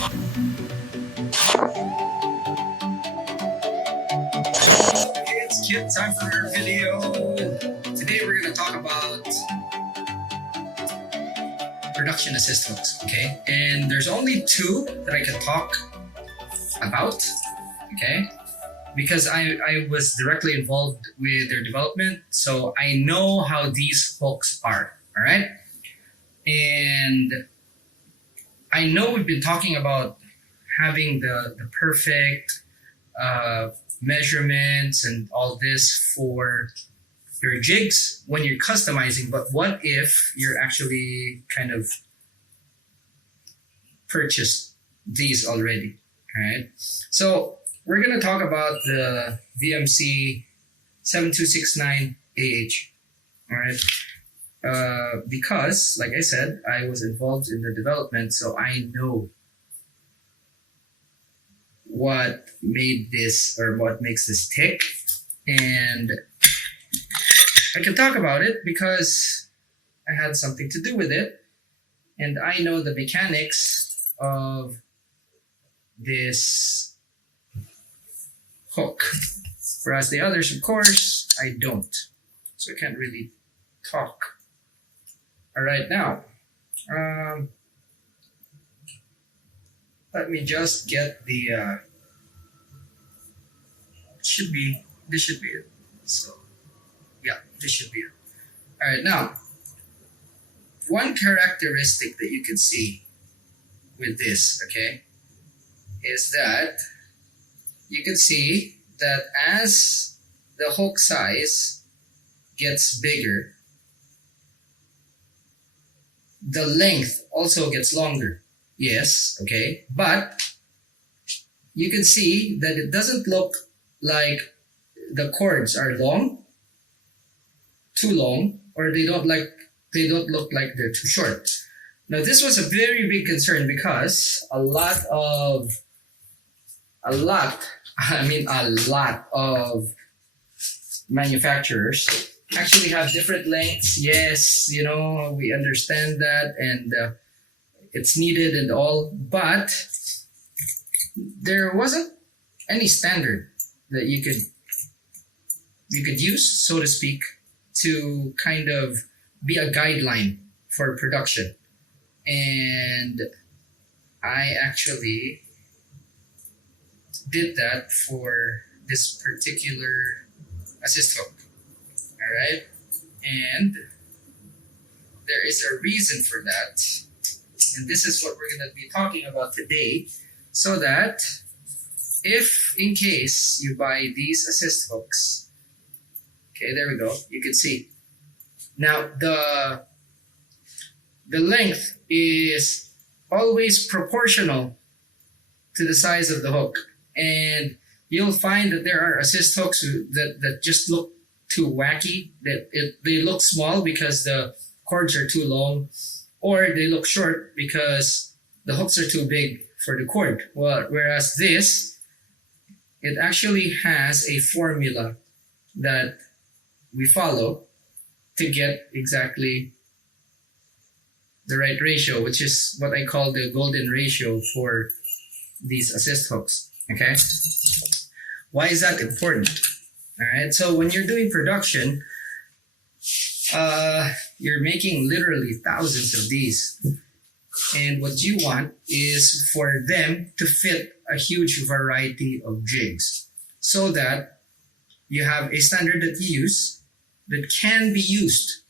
It's Kit time for our video. Today we're going to talk about production assist hooks, okay? And there's only two that I can talk about, okay? Because I was directly involved with their development, so I know how these hooks are, all right? And I know we've been talking about having the perfect measurements and all this for your jigs when you're customizing, but what if you're actually kind of purchased these already, all right? So we're going to talk about the Vmc 7269Ah, all right? Because, like I said, I was involved in the development, so I know what made this or what makes this tick, and I can talk about it because I had something to do with it, and I know the mechanics of this hook, whereas the others, of course, I don't, so I can't really talk. All right, now let me just get the this should be it. So yeah, this should be it. All right, now one characteristic that you can see with this, okay, is that you can see that as the hook size gets bigger, the length also gets longer. Yes, okay, but you can see that it doesn't look like the cords are too long, or they don't look like they're too short. Now this was a very big concern because a lot of manufacturers actually have different lengths. Yes, you know, we understand that, and it's needed and all, but there wasn't any standard that you could use, so to speak, to kind of be a guideline for production. And I actually did that for this particular assist hook, all right? And there is a reason for that, and this is what we're going to be talking about today, so that if in case you buy these assist hooks, okay, there we go, you can see. Now the length is always proportional to the size of the hook, and you'll find that there are assist hooks that just look too wacky, that they look small because the cords are too long, or they look short because the hooks are too big for the cord. Well, whereas this, it actually has a formula that we follow to get exactly the right ratio, which is what I call the golden ratio for these assist hooks, okay? Why is that important? All right, so when you're doing production, you're making literally thousands of these. And what you want is for them to fit a huge variety of jigs, so that you have a standard that you use that can be used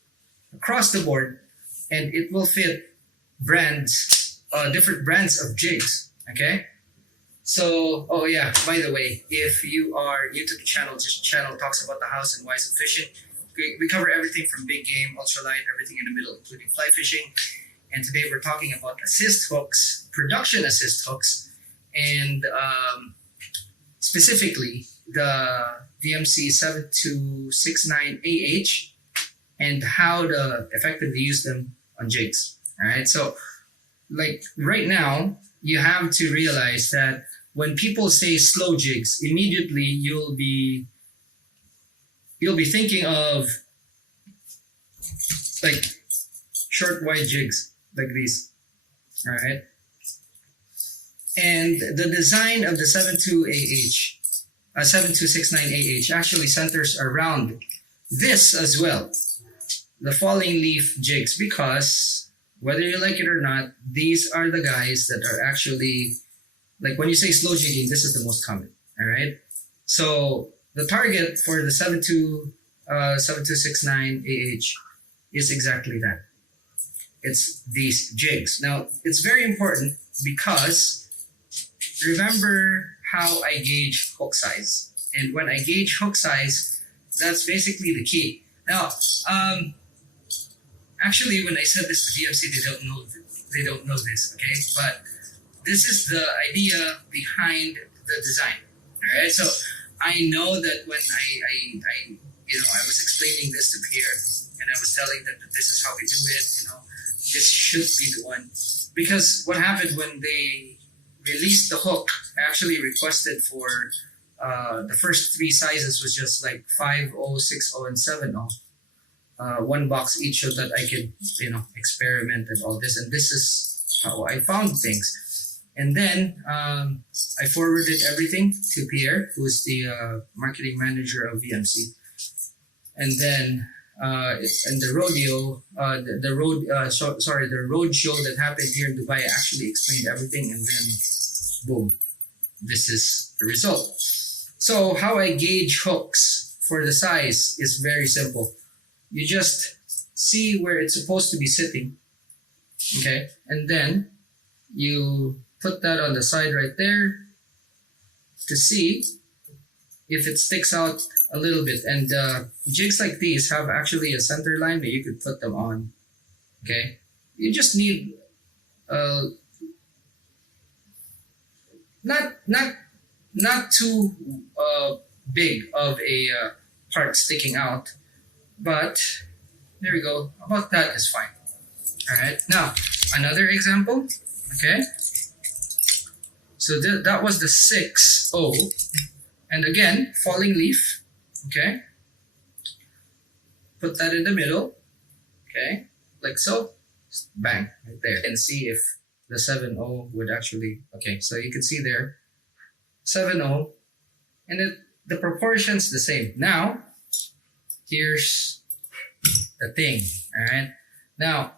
across the board, and it will fit brands, different brands of jigs, okay? So, oh yeah, by the way, if you are new to the channel, this channel talks about the hows and whys of fishing. We cover everything from big game, ultralight, everything in the middle, including fly fishing. And today we're talking about assist hooks, production assist hooks, and specifically the Vmc 7269Ah and how to effectively use them on jigs. All right, so like right now, you have to realize that when people say slow jigs, immediately you'll be thinking of like short wide jigs like these. All right, And the design of the 7269AH actually centers around this as well, the falling leaf jigs, because whether you like it or not, these are the guys that are actually, like when you say slow jigging, this is the most common, all right? So the target for the 7269AH is exactly that. It's these jigs. Now, it's very important because remember how I gauge hook size. And when I gauge hook size, that's basically the key. Now, actually, when I said this to VMC, they don't know this, okay? But this is the idea behind the design. All right. So I know that when I was explaining this to Pierre, and I was telling them that this is how we do it. This should be the one. Because what happened when they released the hook, I actually requested for the first three sizes was just like 5.0, 6.0, and 7.0. One box each so that I could, experiment and all this. And this is how I found things. And then I forwarded everything to Pierre, who is the marketing manager of VMC. And then the rodeo, the road show that happened here in Dubai, I actually explained everything, and then boom, this is the result. So how I gauge hooks for the size is very simple. You just see where it's supposed to be sitting, okay? And then you put that on the side right there to see if it sticks out a little bit. And jigs like these have actually a center line that you could put them on, okay? You just need not too big of a part sticking out, but there we go. About that is fine. All right. Now another example. Okay. So that was the 6.0, and again falling leaf. Okay. Put that in the middle. Okay, like so. Bang right there, and see if the 7.0 would actually. Okay, so you can see there 7.0, and the proportion's the same. Now here's the thing. All right. Now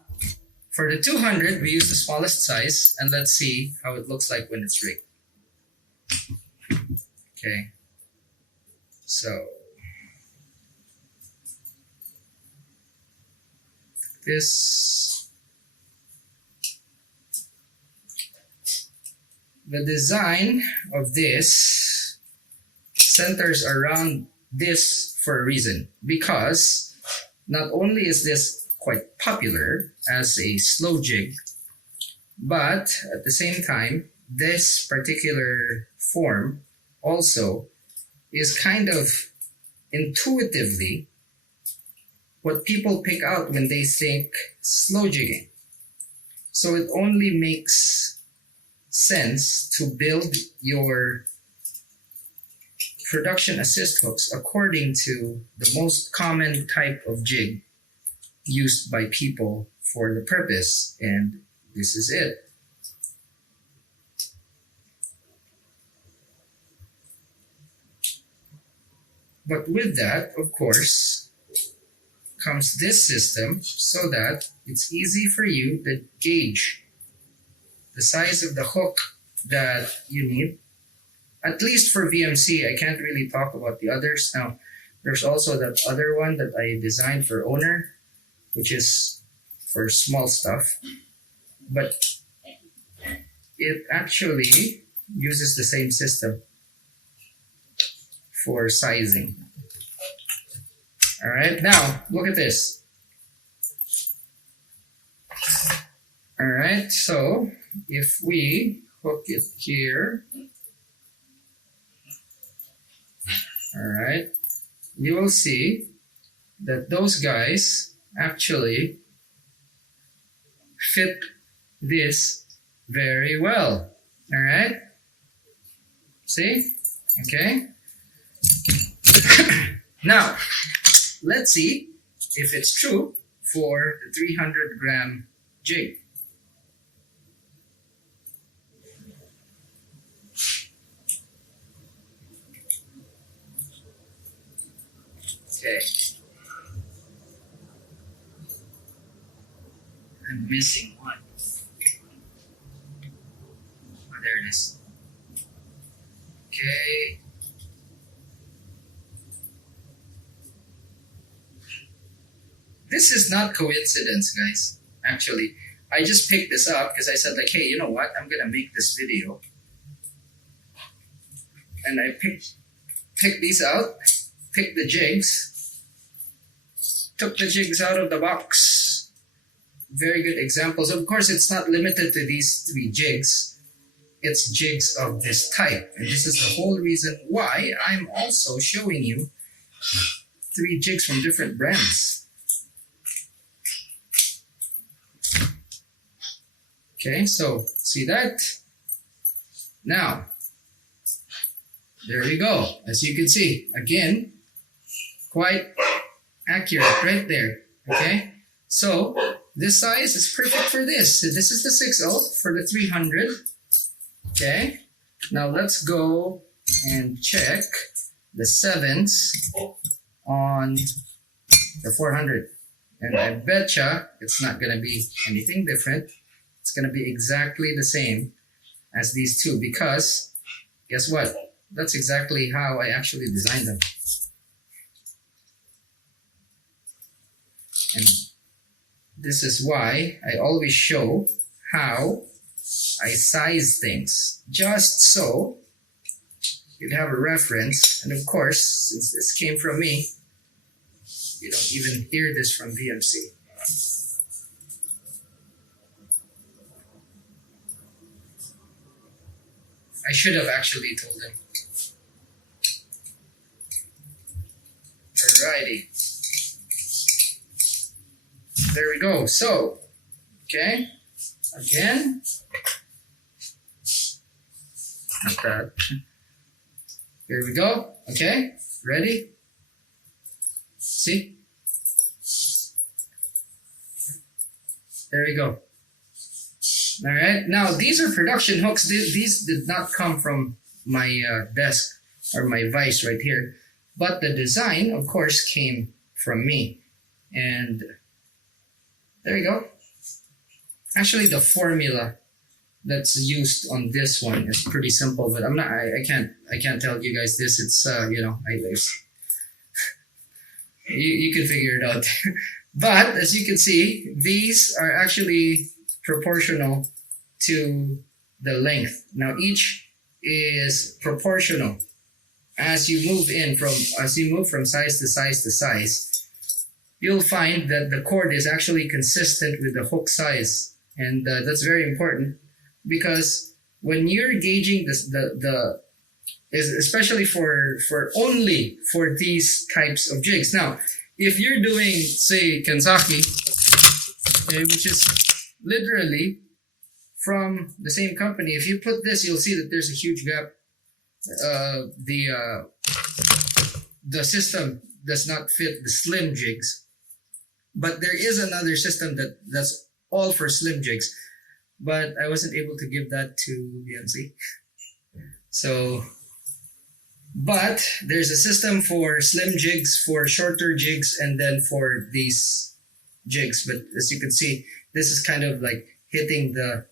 for the 200, we use the smallest size, and let's see how it looks like when it's rigged. Okay. So the design of this centers around this for a reason, because not only is this quite popular as a slow jig, but at the same time, this particular form also is kind of intuitively what people pick out when they think slow jigging. So it only makes sense to build your production assist hooks according to the most common type of jig used by people for the purpose, and this is it. But with that, of course, comes this system so that it's easy for you to gauge the size of the hook that you need. At least for VMC, I can't really talk about the others. Now, there's also that other one that I designed for owner, which is for small stuff. But it actually uses the same system for sizing. All right, now look at this. All right, so if we hook it here, all right, you will see that those guys actually fit this very well. All right, see? Okay. Now, let's see if it's true for the 300-gram jig. Okay. I'm missing one. Oh, there it is. Okay. This is not coincidence, guys. Actually, I just picked this up because I said like, hey, you know what? I'm gonna make this video, and I picked these out, picked the jigs, took the jigs out of the box. Very good examples. Of course, it's not limited to these 3 jigs. It's jigs of this type, and this is the whole reason why I'm also showing you 3 jigs from different brands. Okay, so see that? Now, there we go. As you can see, again, quite accurate right there. Okay, so this size is perfect for this. So this is the 6.0 for the 300. Okay, now let's go and check the 7s on the 400. And I betcha it's not going to be anything different. It's going to be exactly the same as these 2 because guess what? That's exactly how I actually designed them. And this is why I always show how I size things, just so you'd have a reference. And of course, since this came from me, you don't even hear this from VMC. I should have actually told him. Alrighty. There we go. So, okay. Again. Not bad. Here we go. Okay. Ready? See? There we go. All right. Now, these are production hooks. These did not come from my desk or my vise right here. But the design, of course, came from me. And there you go. Actually, the formula that's used on this one is pretty simple, but I can't tell you guys this. It's you can figure it out. But as you can see, these are actually proportional to the length. Now each is proportional as you move from size to size to size. You'll find that the cord is actually consistent with the hook size, and that's very important because when you're gauging especially for these types of jigs. Now, if you're doing, say, Kensaki, okay, which is literally from the same company, if you put this, you'll see that there's a huge gap. The system does not fit the slim jigs, but there is another system that's all for slim jigs, but I wasn't able to give that to VMC. So, but there's a system for slim jigs, for shorter jigs, and then for these jigs. But as you can see, this is kind of like hitting the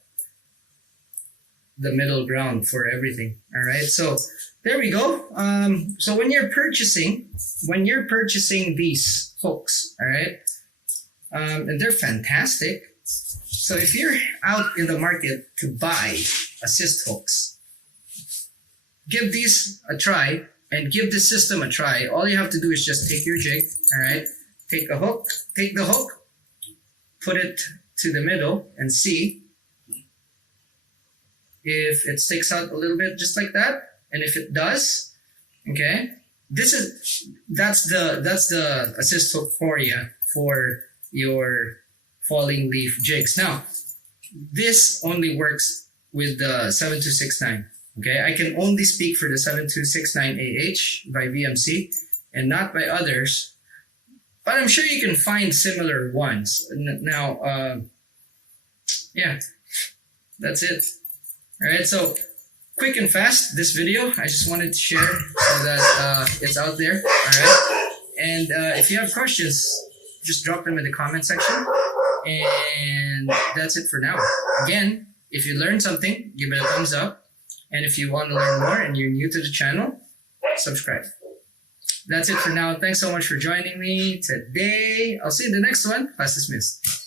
middle ground for everything. All right, so there we go. So when you're purchasing these hooks, all right, and they're fantastic. So if you're out in the market to buy assist hooks, give these a try and give the system a try. All you have to do is just take your jig, all right, take the hook, put it to the middle and see if it sticks out a little bit just like that. And if it does, okay, that's the assist hook for you for your falling leaf jigs. Now, this only works with the 7269. Okay, I can only speak for the 7269AH by VMC and not by others, but I'm sure you can find similar ones. Now, yeah, that's it. All right, so quick and fast, this video, I just wanted to share so that it's out there, all right? And if you have questions, just drop them in the comment section. And that's it for now. Again, if you learned something, give it a thumbs up. And if you want to learn more and you're new to the channel, subscribe. That's it for now. Thanks so much for joining me today. I'll see you in the next one. Class dismissed.